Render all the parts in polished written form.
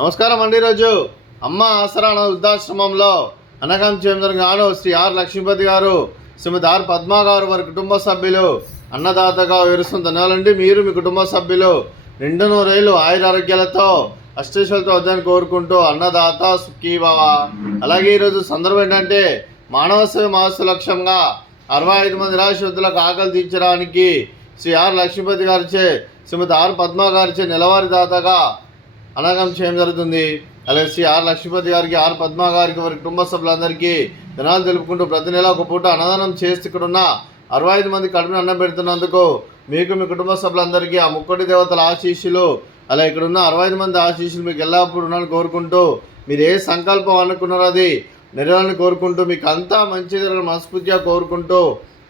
నమస్కారం అండి. ఈరోజు అమ్మ ఆసరా వృద్ధాశ్రమంలో అనగం గాను శ్రీ ఆర్ లక్ష్మీపతి గారు, శ్రీమతి ఆర్ పద్మ గారు, వారి కుటుంబ సభ్యులు అన్నదాతగా వివరిస్తున్న ధన్యవాదాలండి. మీరు మీ కుటుంబ సభ్యులు నిండు నూరేళ్ళు ఆయురారోగ్యాలతో అష్టేశ్వరులతో వద్దని కోరుకుంటూ అన్నదాత సుఖీభవ. అలాగే ఈరోజు సందర్భం ఏంటంటే మానవ సేవ మహస్సు లక్ష్యంగా 65 మంది నిరాశ్రతులకు ఆకలి తీర్చడానికి శ్రీ ఆర్ లక్ష్మీపతి గారిచే, శ్రీమతి ఆర్ పద్మ గారిచే నెలవారీ దాతగా అనగం చేయడం జరుగుతుంది. అలాగే శ్రీ ఆర్ లక్ష్మీపతి గారికి, ఆర్ పద్మ గారికి, వారి కుటుంబ సభ్యులందరికీ ధనాలు తెలుపుకుంటూ ప్రతి నెల ఒక పూట అన్నదానం చేస్తూ ఇక్కడున్న 65 మంది కడుపుని అన్నం పెడుతున్నందుకు మీకు మీ కుటుంబ సభ్యులందరికీ ఆ ముక్కోటి దేవతల ఆశీస్సులు, అలా ఇక్కడున్న 65 మంది ఆశీస్సులు మీకు ఎల్లప్పుడూ ఉండాలని కోరుకుంటూ, మీరు ఏ సంకల్పం అనుకున్నారో అది నెరవేరాలని కోరుకుంటూ, మీకు అంతా మంచి మనస్ఫూర్తిగా కోరుకుంటూ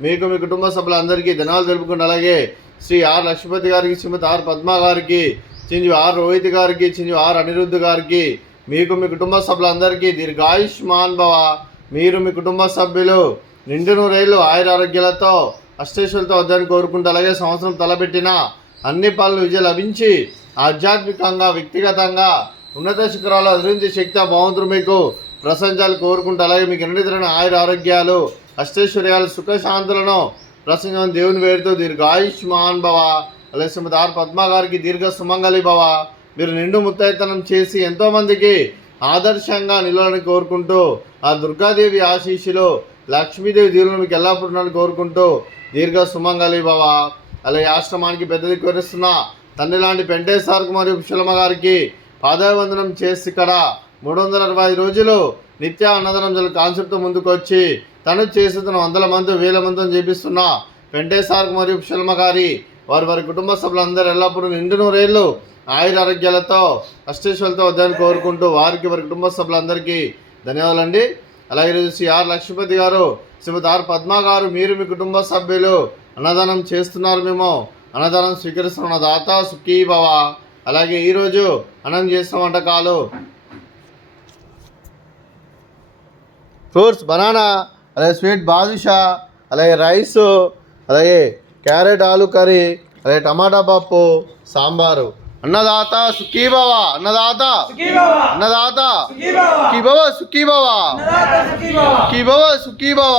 మీకు మీ కుటుంబ సభ్యులందరికీ ధనాలు తెలుపుకుంటూ, అలాగే శ్రీ ఆర్ లక్ష్మీపతి గారికి, శ్రీమతి ఆర్ పద్మ గారికి, చింజు ఆర్ రోహిత్ గారికి, చింజు ఆర్ అనిరుద్ధ్ గారికి, మీకు మీ కుటుంబ సభ్యులందరికీ దీర్ఘాయుష్మాన్ భవ. మీరు మీ కుటుంబ సభ్యులు నిండు నూరేళ్ళు ఆయురారోగ్యాలతో అష్టేశ్వరులతో వద్దని కోరుకుంటూ, అలాగే సంవత్సరం తలపెట్టిన అన్ని పనులు విజయం లభించి ఆధ్యాత్మికంగా వ్యక్తిగతంగా ఉన్నత శిఖరాలు అధిరించే శక్తి భగవంతుడు మీకు ప్రశంసాలు కోరుకుంటూ, అలాగే మీకు ఎన్నితరమైన ఆయురారోగ్యాలు అష్టైశ్వర్యాలు సుఖశాంతులను ప్రసంగం దేవుని వేరుతో దీర్ఘాయుష్మాన్ భవ. అలాగే శ్రీమతి ఆర్ పద్మ గారికి దీర్ఘ సుమంగళి భవ. మీరు నిండు ముత్తైతనం చేసి ఎంతోమందికి ఆదర్శంగా నిలవాలని కోరుకుంటూ, ఆ దుర్గాదేవి ఆశీస్సులు, లక్ష్మీదేవి దీవులను మీకు ఎల్లప్పుడూ కోరుకుంటూ దీర్ఘ సుమంగళి భవ. అలాగే ఆశ్రమానికి పెద్ద దిక్కు వరిస్తున్న తండ్రి లాంటి పెంటేశ్వరకు మరియు పుష్పలమ్మ గారికి పాదాభివందనం చేసి ఇక్కడ 365 రోజులు నిత్య అన్నదానం కాన్సెప్ట్తో ముందుకు వచ్చి తను చేస్తున్న 100 మంది 1000 మందిని చేపిస్తున్న పెంటేశ్వరకు మరియు పుష్పలమ్మ గారి, వారి కుటుంబ సభ్యులందరూ ఎల్లప్పుడూ నిండు నూరేళ్ళు ఆయురారోగ్యాలతో అష్టేశ్వరులతో వద్దని కోరుకుంటూ వారికి, వారి కుటుంబ సభ్యులందరికీ ధన్యవాదాలండి. అలాగే ఈరోజు శ్రీ ఆర్ లక్ష్మీపతి గారు, శ్రీమతి ఆర్ పద్మ గారు, మీరు మీ కుటుంబ సభ్యులు అన్నదానం చేస్తున్నారు, మేము అన్నదానం స్వీకరిస్తున్న దాత సుఖీభవ. అలాగే ఈరోజు అన్నం చేస్తున్న వంటకాలు ఫ్రూట్స్, బనానా, అలాగే స్వీట్ బాదుషా, అలాగే రైసు, అలాగే క్యారెట్ ఆలు కర్రీ, అలాగే టమాటా పప్పు, సాంబారు. అన్నదాత సుఖీభవ, అన్నదాత అన్నదాత సుఖీభవ, సుఖీభవ సుఖీభవ, సుఖీభవ.